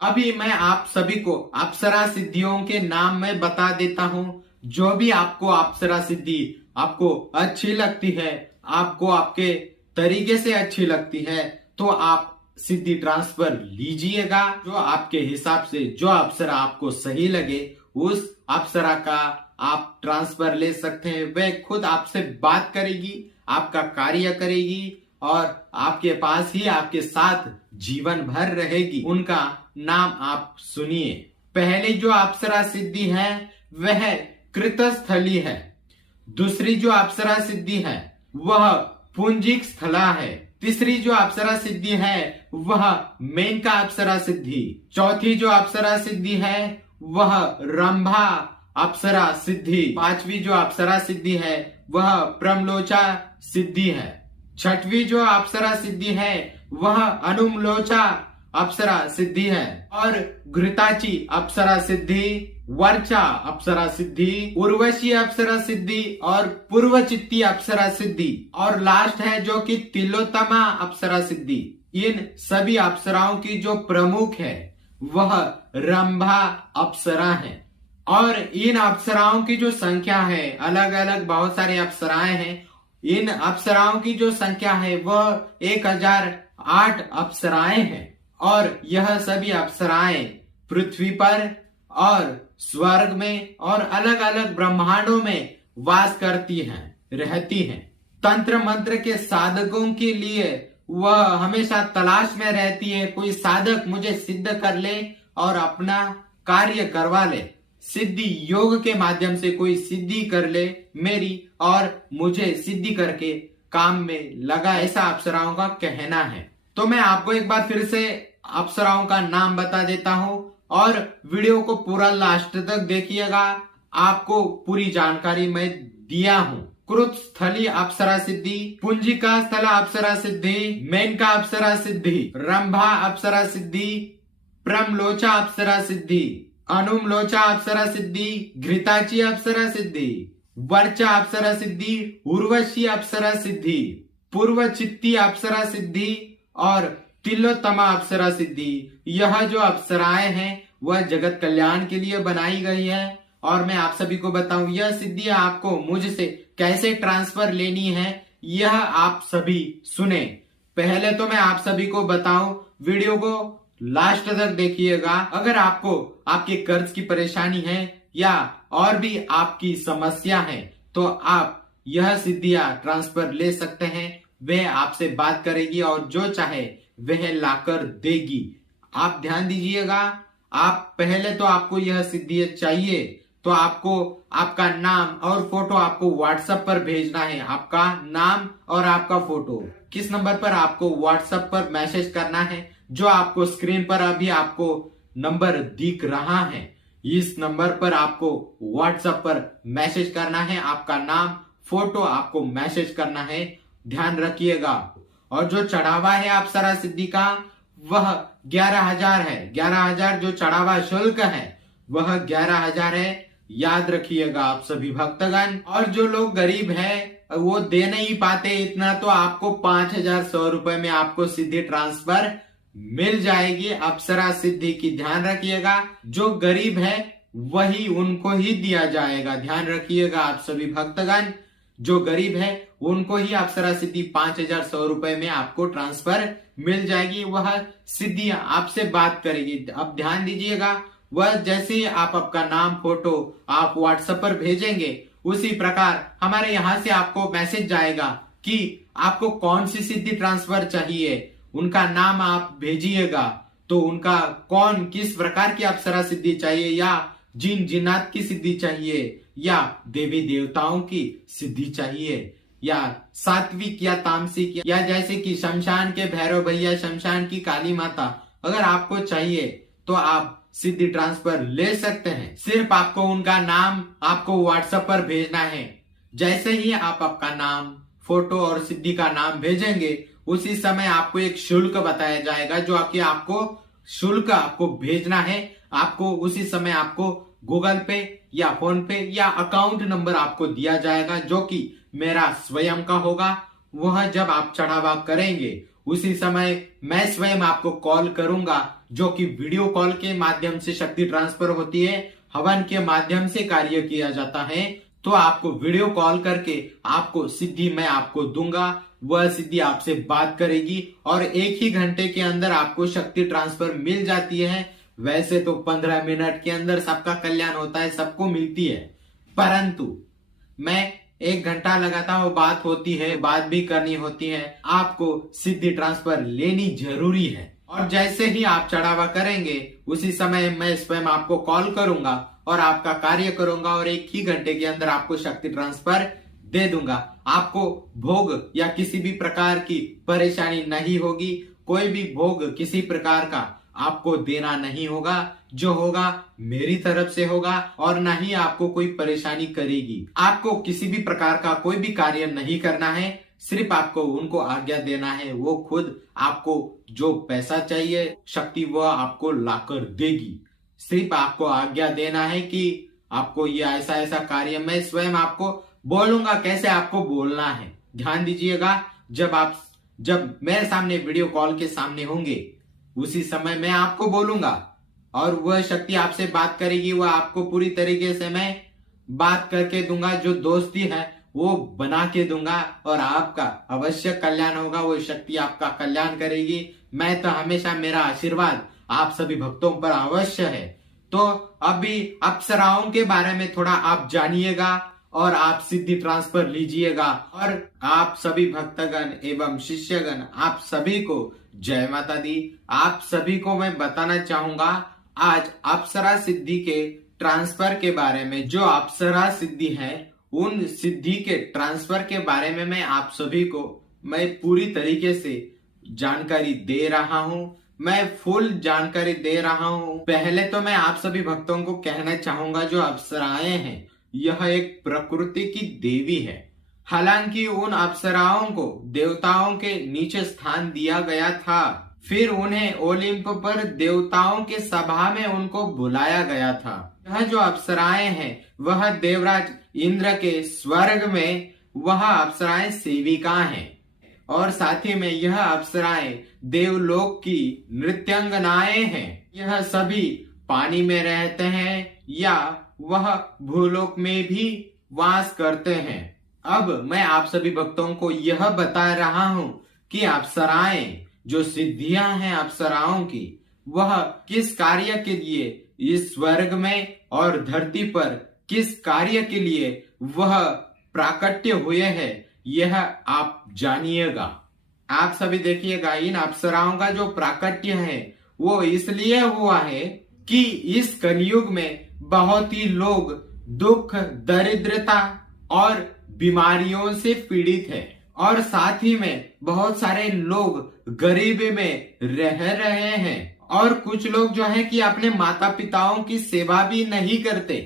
अभी मैं आप सभी को अप्सरा सिद्धियों के नाम में बता देता हूँ। जो भी आपको अप्सरा सिद्धि आपको अच्छी लगती है, आपको आपके तरीके से अच्छी लगती है, तो आप सिद्धि ट्रांसफर लीजिएगा। जो आपके हिसाब से जो अप्सरा आपको सही लगे उस अप्सरा का आप ट्रांसफर ले सकते हैं। वह खुद आपसे बात करेगी, आपका कार्य करेगी और आपके पास ही आपके साथ जीवन भर रहेगी। उनका नाम आप सुनिए। पहली जो अप्सरा सिद्धि है वह कृतस्थली है। दूसरी जो अप्सरा सिद्धि है वह पुंजिक स्थला है। तीसरी जो अप्सरा सिद्धि है वह मेनका अप्सरा सिद्धि। चौथी जो अप्सरा सिद्धि है वह रंभा अप्सरा सिद्धि। पांचवी जो अप्सरा सिद्धि है वह प्रमलोचा सिद्धि है। छठवीं जो अप्सरा सिद्धि है वह अनुमलोचा अप्सरा सिद्धि है। और घृताची अप्सरा सिद्धि, वर्चा अप्सरा सिद्धि, उर्वशी अप्सरा सिद्धि और पूर्वचित्ती अप्सरा सिद्धि। और लास्ट है जो कि तिलोत्तमा अप्सरा सिद्धि। इन सभी अप्सराओं की जो प्रमुख है वह रंभा अप्सरा है। और इन अप्सराओं की जो संख्या है, अलग अलग बहुत सारी अप्सराएं हैं, इन अप्सराओं की जो संख्या है वह 1008 अप्सराएं हैं। और यह सभी अप्सराएं पृथ्वी पर और स्वर्ग में और अलग अलग ब्रह्मांडों में वास करती हैं, रहती हैं। तंत्र मंत्र के साधकों के लिए वह हमेशा तलाश में रहती है, कोई साधक मुझे सिद्ध कर ले और अपना कार्य करवा ले, सिद्धि योग के माध्यम से कोई सिद्धि कर ले मेरी और मुझे सिद्धि करके काम में लगा, ऐसा अप्सराओं का कहना है। तो मैं आपको एक बार फिर से अप्सराओं का नाम बता देता हूं और वीडियो को पूरा लास्ट तक देखिएगा। आपको पूरी जानकारी मैं दिया हूं। कृत स्थली अप्सरा सिद्धि, पुंजिका स्थला अप्सरा सिद्धि, मेनका अप्सरा सिद्धि, रंभा अप्सरा सिद्धि, प्रमलोचा अप्सरा सिद्धि, अनुमलोचा अप्सरा सिद्धि, घृताची अप्सरा सिद्धि, वर्चा अप्सरा सिद्धि, उर्वशी अप्सरा सिद्धि, पूर्वचित्ती अप्सरा सिद्धि और तिलोत्तमा अप्सरा सिद्धि। यह जो अप्सराएं हैं वह जगत कल्याण के लिए बनाई गई है। और मैं आप सभी को बताऊं यह सिद्धियां आपको मुझसे कैसे ट्रांसफर लेनी है, यह आप सभी सुने। पहले तो मैं आप सभी को बताऊं, वीडियो को लास्ट तक देखिएगा। अगर आपको आपके कर्ज की परेशानी है या और भी आपकी समस्या है तो आप यह सिद्धियां ट्रांसफर ले सकते हैं। वह आपसे बात करेगी और जो चाहे वह लाकर देगी। आप ध्यान दीजिएगा, आप पहले तो आपको यह सिद्धि चाहिए तो आपको आपका नाम और फोटो आपको व्हाट्सएप पर भेजना है। आपका नाम और आपका फोटो किस नंबर पर आपको व्हाट्सएप पर मैसेज करना है, जो आपको स्क्रीन पर अभी आपको नंबर दिख रहा है, इस नंबर पर आपको व्हाट्सएप पर मैसेज करना है। आपका नाम फोटो आपको मैसेज करना है, ध्यान रखिएगा। और जो चढ़ावा है अप्सरा सिद्धि का वह 11,000 है। 11,000 जो चढ़ावा शुल्क है वह 11,000 है, याद रखिएगा आप सभी भक्तगण। और जो लोग गरीब है वो दे नहीं पाते इतना, तो आपको 5,100 रुपए में आपको सिद्धि ट्रांसफर मिल जाएगी अप्सरा सिद्धि की। ध्यान रखिएगा, जो गरीब है वही उनको ही दिया जाएगा। ध्यान रखिएगा आप सभी भक्तगण, जो गरीब है उनको ही अप्सरा सिद्धि 5,100 रुपए में आपको ट्रांसफर मिल जाएगी। वह सिद्धि आपसे बात करेगी। अब ध्यान दीजिएगा, वह जैसे ही आप आपका नाम फोटो आप व्हाट्सएप पर भेजेंगे उसी प्रकार हमारे यहाँ से आपको मैसेज जाएगा कि आपको कौन सी सिद्धि ट्रांसफर चाहिए। उनका नाम आप भेजिएगा तो उनका कौन किस प्रकार की अप्सरा सिद्धि चाहिए, या जिन जिन्नात की सिद्धि चाहिए, या देवी देवताओं की सिद्धि चाहिए, या सात्विक या तामसिक, या जैसे कि शमशान के भैरव भैया, शमशान की काली माता, अगर आपको चाहिए तो आप सिद्धि ट्रांसफर ले सकते हैं। सिर्फ आपको उनका नाम आपको व्हाट्सएप पर भेजना है। जैसे ही आप आपका नाम फोटो और सिद्धि का नाम भेजेंगे उसी समय आपको एक शुल्क बताया जाएगा, जो आपको शुल्क आपको भेजना है। आपको उसी समय आपको गूगल पे या फोन पे या अकाउंट नंबर आपको दिया जाएगा, जो कि मेरा स्वयं का होगा। वह जब आप चढ़ावा करेंगे उसी समय मैं स्वयं आपको कॉल करूंगा, जो कि वीडियो कॉल के माध्यम से शक्ति ट्रांसफर होती है, हवन के माध्यम से कार्य किया जाता है। तो आपको वीडियो कॉल करके आपको सिद्धि मैं आपको दूंगा, वह सिद्धि आपसे बात करेगी और 1 ही घंटे के अंदर आपको शक्ति ट्रांसफर मिल जाती है। वैसे तो 15 मिनट के अंदर सबका कल्याण होता है, सबको मिलती है, परंतु मैं 1 घंटा लगाता हूँ, बात होती है, बात भी करनी होती है, आपको सिद्धि ट्रांसफर लेनी जरूरी है। और जैसे ही आप चढ़ावा करेंगे उसी समय मैं स्वयं आपको कॉल करूंगा और आपका कार्य करूंगा और 1 ही घंटे के अंदर आपको शक्ति ट्रांसफर दे दूंगा। आपको भोग या किसी भी प्रकार की परेशानी नहीं होगी, कोई भी भोग किसी प्रकार का आपको देना नहीं होगा, जो होगा मेरी तरफ से होगा और ना ही आपको कोई परेशानी करेगी। आपको किसी भी प्रकार का कोई भी कार्य नहीं करना है, सिर्फ आपको उनको आज्ञा देना है, वो खुद आपको जो पैसा चाहिए शक्ति वह आपको लाकर देगी। सिर्फ आपको आज्ञा देना है कि आपको ये ऐसा ऐसा कार्य, मैं स्वयं आपको बोलूंगा कैसे आपको बोलना है। ध्यान दीजिएगा, जब मेरे सामने वीडियो कॉल के सामने होंगे उसी समय मैं आपको बोलूंगा और वह शक्ति आपसे बात करेगी, वह आपको पूरी तरीके से मैं बात करके दूंगा, जो दोस्ती है वो बना के दूंगा और आपका अवश्य कल्याण होगा। वो शक्ति आपका कल्याण करेगी। मैं तो हमेशा, मेरा आशीर्वाद आप सभी भक्तों पर अवश्य है। तो अभी अप्सराओं के बारे में थोड़ा आप जानिएगा और आप सिद्धि ट्रांसफर लीजिएगा। और आप सभी भक्तगण एवं शिष्यगण, आप सभी को जय माता दी। आप सभी को मैं बताना चाहूंगा आज अप्सरा सिद्धि के ट्रांसफर के बारे में। जो अप्सरा सिद्धि है उन सिद्धि के ट्रांसफर के बारे में मैं आप सभी को मैं पूरी तरीके से जानकारी दे रहा हूं। मैं फुल जानकारी दे रहा हूं। पहले तो मैं आप सभी भक्तों को कहना चाहूंगा, जो अप्सराएं हैं यह एक प्रकृति की देवी है। हालांकि उन अप्सराओं को देवताओं के नीचे स्थान दिया गया था, फिर उन्हें ओलिंप पर देवताओं के सभा में उनको बुलाया गया था। यह जो अप्सराएं हैं वह देवराज इंद्र के स्वर्ग में वह अप्सराएं सेविका हैं और साथ ही में यह अप्सराएं देवलोक की नृत्यांगनाएं हैं। यह सभी पानी में रहते हैं या वह भूलोक में भी वास करते हैं। अब मैं आप सभी भक्तों को यह बता रहा हूं कि अप्सराएं जो सिद्धियां हैं अप्सराओं की, वह किस कार्य के लिए इस स्वर्ग में और धरती पर किस कार्य के लिए वह प्राकट्य हुए हैं, यह आप जानिएगा। आप सभी देखिएगा, इन अप्सराओं का जो प्राकट्य है वो इसलिए हुआ है कि इस कलयुग में बहुत ही लोग दुख, दरिद्रता और बीमारियों से पीड़ित है और साथ ही में बहुत सारे लोग गरीबी में रह रहे हैं और कुछ लोग जो है कि अपने माता पिताओं की सेवा भी नहीं करते,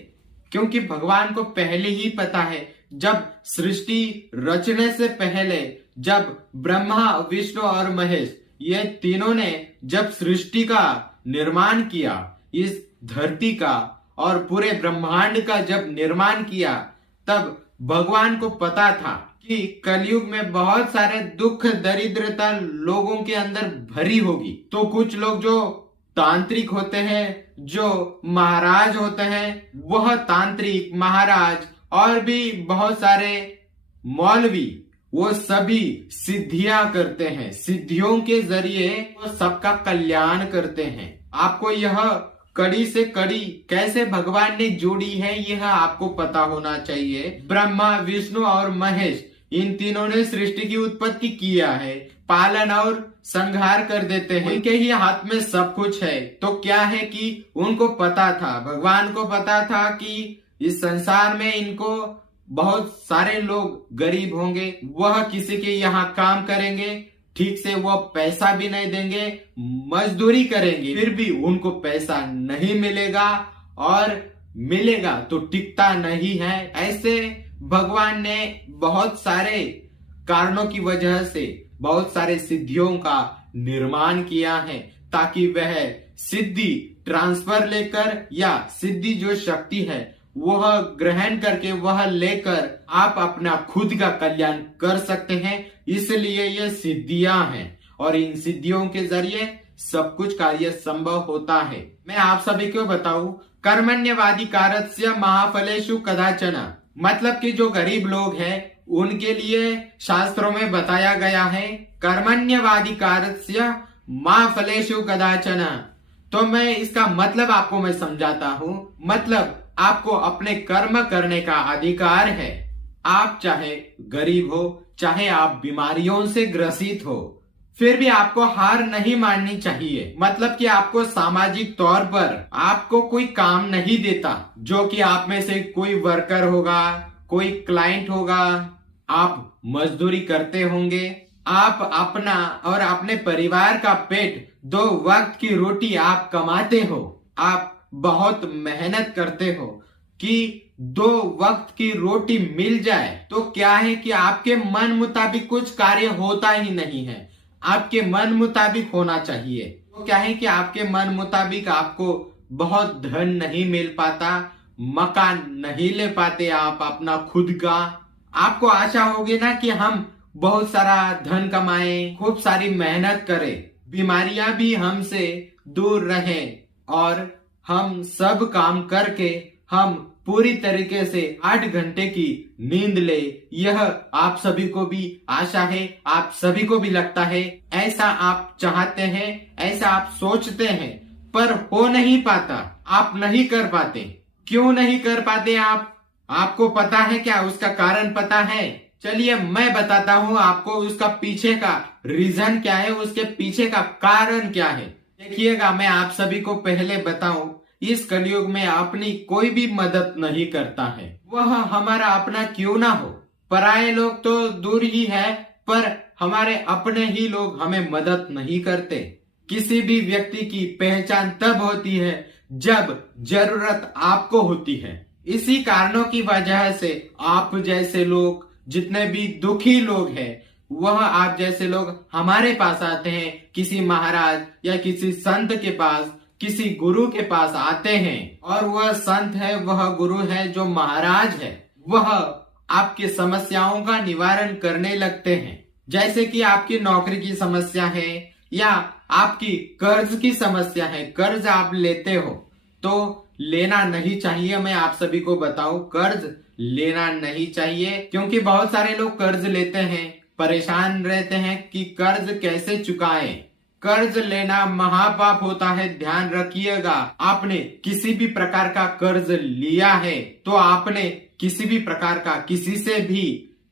क्योंकि भगवान को पहले ही पता है, जब सृष्टि रचने से पहले जब ब्रह्मा, विष्णु और महेश ये तीनों ने जब सृष्टि का निर्माण किया, इस धरती का और पूरे ब्रह्मांड का जब निर्माण किया, तब भगवान को पता था कि कलयुग में बहुत सारे दुख, दरिद्रता लोगों के अंदर भरी होगी। तो कुछ लोग जो तांत्रिक होते हैं, जो महाराज होते हैं, वह तांत्रिक, महाराज और भी बहुत सारे मौलवी, वो सभी सिद्धियां करते हैं। सिद्धियों के जरिए वो सबका कल्याण करते हैं। आपको यह कड़ी से कड़ी कैसे भगवान ने जोड़ी है यह आपको पता होना चाहिए। ब्रह्मा, विष्णु और महेश, इन तीनों ने सृष्टि की उत्पत्ति किया है, पालन और संहार कर देते हैं। उनके ही हाथ में सब कुछ है। तो क्या है कि उनको पता था, भगवान को पता था कि इस संसार में इनको बहुत सारे लोग गरीब होंगे, वह किसी के यहाँ काम करेंगे, ठीक से वो पैसा भी नहीं देंगे, मजदूरी करेंगे, फिर भी उनको पैसा नहीं मिलेगा और मिलेगा तो टिकता नहीं है। ऐसे भगवान ने बहुत सारे कारणों की वजह से बहुत सारे सिद्धियों का निर्माण किया है, ताकि वह सिद्धि ट्रांसफर लेकर या सिद्धि जो शक्ति है वह ग्रहण करके वह लेकर आप अपना खुद का कल्याण कर सकते हैं। इसलिए ये सिद्धियां हैं और इन सिद्धियों के जरिए सब कुछ कार्य संभव होता है। मैं आप सभी को बताऊं, कर्मण्यवादी कारस्य महाफलेषु कदाचन, मतलब कि जो गरीब लोग हैं उनके लिए शास्त्रों में बताया गया है कर्मण्यवादी कारस्य महाफलेषु कदाचन। तो मैं इसका मतलब आपको मैं समझाता हूँ। मतलब आपको अपने कर्म करने का अधिकार है। आप चाहे गरीब हो, चाहे आप बीमारियों से ग्रसित हो, फिर भी आपको हार नहीं माननी चाहिए। मतलब कि आपको सामाजिक तौर पर आपको कोई काम नहीं देता, जो कि आप में से कोई वर्कर होगा, कोई क्लाइंट होगा, आप मजदूरी करते होंगे, आप अपना और अपने परिवार का पेट, 2 वक्त की रोटी आप कमाते हो, आप बहुत मेहनत करते हो कि 2 वक्त की रोटी मिल जाए। तो क्या है कि आपके मन मुताबिक कुछ कार्य होता ही नहीं है, आपके मन मुताबिक होना चाहिए। तो क्या है कि आपके मन मुताबिक आपको बहुत धन नहीं मिल पाता, मकान नहीं ले पाते आप अपना खुद का। आपको आशा होगी ना कि हम बहुत सारा धन कमाएं, खूब सारी मेहनत करें, बीमारियां भी हमसे दूर रहें और हम सब काम करके हम पूरी तरीके से 8 घंटे की नींद ले। यह आप सभी को भी आशा है, आप सभी को भी लगता है, ऐसा आप चाहते हैं, ऐसा आप सोचते हैं, पर हो नहीं पाता, आप नहीं कर पाते। क्यों नहीं कर पाते आप? आपको पता है क्या? उसका कारण पता है? चलिए मैं बताता हूँ आपको उसका पीछे का रीजन क्या है, उसके पीछे का कारण क्या है। देखिएगा, मैं आप सभी को पहले बताऊं, इस कलयुग में अपनी कोई भी मदद नहीं करता है, वह हमारा अपना क्यों ना हो। पराये लोग तो दूर ही है, पर हमारे अपने ही लोग हमें मदद नहीं करते। किसी भी व्यक्ति की पहचान तब होती है जब जरूरत आपको होती है। इसी कारणों की वजह से आप जैसे लोग, जितने भी दुखी लोग हैं, वह आप जैसे लोग हमारे पास आते हैं, किसी महाराज या किसी संत के पास, किसी गुरु के पास आते हैं, और वह संत है, वह गुरु है, जो महाराज है, वह आपकी समस्याओं का निवारण करने लगते हैं। जैसे कि आपकी नौकरी की समस्या है या आपकी कर्ज की समस्या है, कर्ज आप लेते हो तो लेना नहीं चाहिए। मैं आप सभी को बताऊं, कर्ज लेना नहीं चाहिए, क्योंकि बहुत सारे लोग कर्ज लेते हैं, परेशान रहते हैं कि कर्ज कैसे चुकाएं। कर्ज लेना महापाप होता है, ध्यान रखिएगा। आपने किसी भी प्रकार का कर्ज लिया है तो आपने किसी भी प्रकार का, किसी से भी,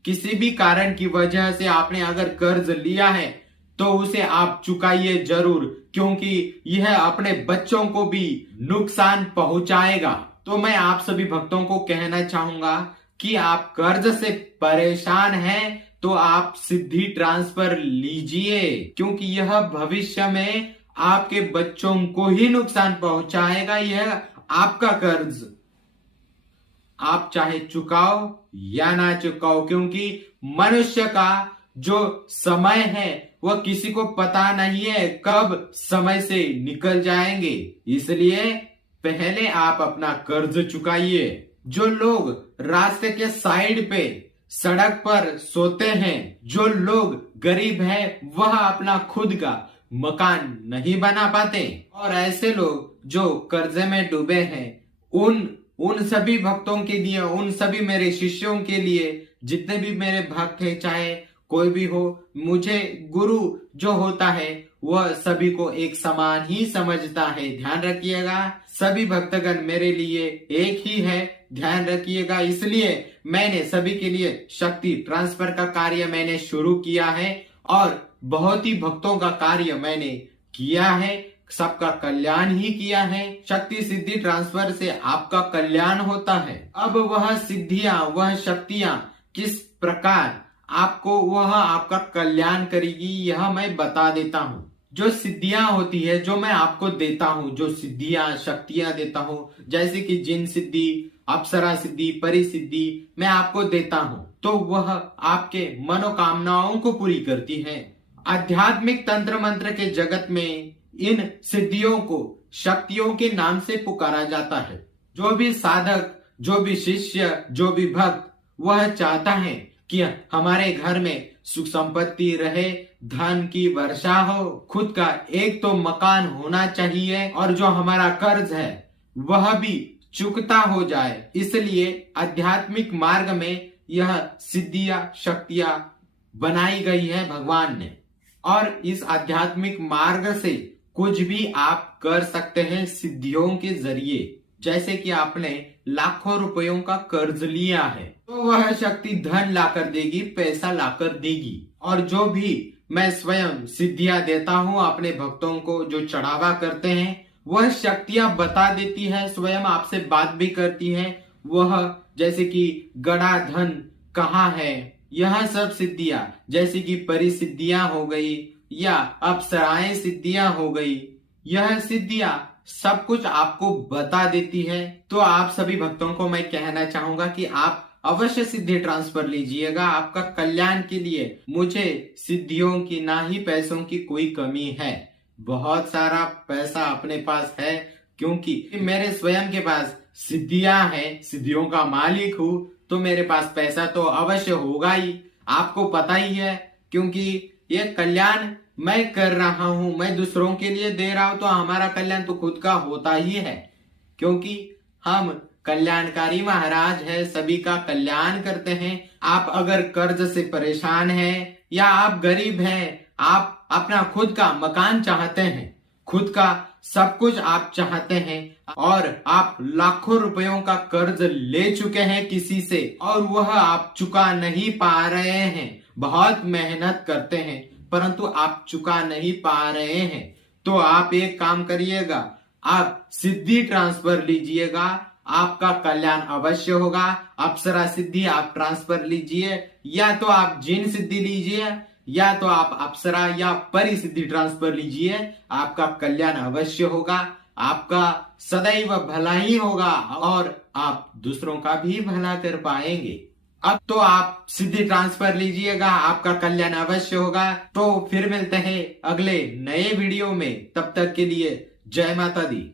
किसी भी कारण की वजह से आपने अगर कर्ज लिया है तो उसे आप चुकाइए जरूर, क्योंकि यह अपने बच्चों को भी नुकसान पहुंचाएगा। तो मैं आप सभी भक्तों को कहना चाहूंगा कि आप कर्ज से परेशान हैं तो आप सिद्धि ट्रांसफर लीजिए, क्योंकि यह भविष्य में आपके बच्चों को ही नुकसान पहुंचाएगा। यह आपका कर्ज आप चाहे चुकाओ या ना चुकाओ, क्योंकि मनुष्य का जो समय है वह किसी को पता नहीं है कब समय से निकल जाएंगे। इसलिए पहले आप अपना कर्ज चुकाइए। जो लोग रास्ते के साइड पे, सड़क पर सोते हैं, जो लोग गरीब हैं, वह अपना खुद का मकान नहीं बना पाते, और ऐसे लोग जो कर्जे में डूबे हैं, उन सभी भक्तों के लिए, उन सभी मेरे शिष्यों के लिए, जितने भी मेरे भक्त हैं, चाहे कोई भी हो, मुझे गुरु जो होता है वह सभी को एक समान ही समझता है। ध्यान रखिएगा, सभी भक्तगण मेरे लिए एक ही है, ध्यान रखिएगा। इसलिए मैंने सभी के लिए शक्ति ट्रांसफर का कार्य मैंने शुरू किया है, और बहुत ही भक्तों का कार्य मैंने किया है, सबका कल्याण ही किया है। शक्ति सिद्धि ट्रांसफर से आपका कल्याण होता है। अब वह सिद्धियां, वह शक्तियां किस प्रकार आपको वह आपका कल्याण करेगी, यह मैं बता देता हूँ। जो सिद्धियां होती है, जो मैं आपको देता हूँ, जो सिद्धियां, शक्तियां देता हूँ, जैसे कि जिन सिद्धि, अप्सरा सिद्धि, परि सिद्धि मैं आपको देता हूँ, तो वह आपके मनोकामनाओं को पूरी करती है। आध्यात्मिक तंत्र मंत्र के जगत में इन सिद्धियों को शक्तियों के नाम से पुकारा जाता है। जो भी साधक, जो भी शिष्य, जो भी भक्त, वह चाहता है कि हमारे घर में सुख संपत्ति रहे, धन की वर्षा हो, खुद का एक तो मकान होना चाहिए और जो हमारा कर्ज है वह भी चुकता हो जाए। इसलिए आध्यात्मिक मार्ग में यह सिद्धियां शक्तियां बनाई गई है भगवान ने, और इस आध्यात्मिक मार्ग से कुछ भी आप कर सकते हैं सिद्धियों के जरिए। जैसे कि आपने लाखों रुपयों का कर्ज लिया है तो वह शक्ति धन लाकर देगी, पैसा लाकर देगी। और जो भी मैं स्वयं सिद्धियां देता हूं अपने भक्तों को जो चढ़ावा करते हैं, वह शक्तियां बता देती है, स्वयं आपसे बात भी करती है। वह जैसे कि गड़ा धन कहाँ है, यह सब सिद्धियां जैसे कि परिसिद्धियां हो गई या अप्सराएं सिद्धियां हो गई, यह सिद्धियां सब कुछ आपको बता देती है। तो आप सभी भक्तों को मैं कहना चाहूंगा कि आप अवश्य सिद्धि ट्रांसफर लीजिएगा आपका कल्याण के लिए। मुझे सिद्धियों की ना ही पैसों की कोई कमी है, बहुत सारा पैसा अपने पास है, क्योंकि मेरे स्वयं के पास सिद्धियां हैं, सिद्धियों का मालिक हूं, तो मेरे पास पैसा तो अवश्य होगा ही। आपको पता ही है, क्योंकि ये कल्याण मैं कर रहा हूं, मैं दूसरों के लिए दे रहा हूं, तो हमारा कल्याण तो खुद का होता ही है, क्योंकि हम कल्याणकारी महाराज है, सभी का कल्याण करते हैं। आप अगर कर्ज से परेशान हैं या आप गरीब हैं, आप अपना खुद का मकान चाहते हैं, खुद का सब कुछ आप चाहते हैं, और आप लाखों रुपयों का कर्ज ले चुके हैं किसी से और वह आप चुका नहीं पा रहे हैं, बहुत मेहनत करते हैं परंतु आप चुका नहीं पा रहे हैं, तो आप एक काम करिएगा, आप सिद्धि ट्रांसफर लीजिएगा, आपका कल्याण अवश्य होगा। अप्सरा सिद्धि आप ट्रांसफर लीजिए, या तो आप जिन सिद्धि लीजिए या तो आप अप्सरा या परि सिद्धि ट्रांसफर लीजिए, आपका कल्याण अवश्य होगा, आपका सदैव भला ही होगा और आप दूसरों का भी भला कर पाएंगे। अब तो आप सिद्धि ट्रांसफर लीजिएगा, आपका कल्याण अवश्य होगा। तो फिर मिलते हैं अगले नए वीडियो में, तब तक के लिए जय माता दी।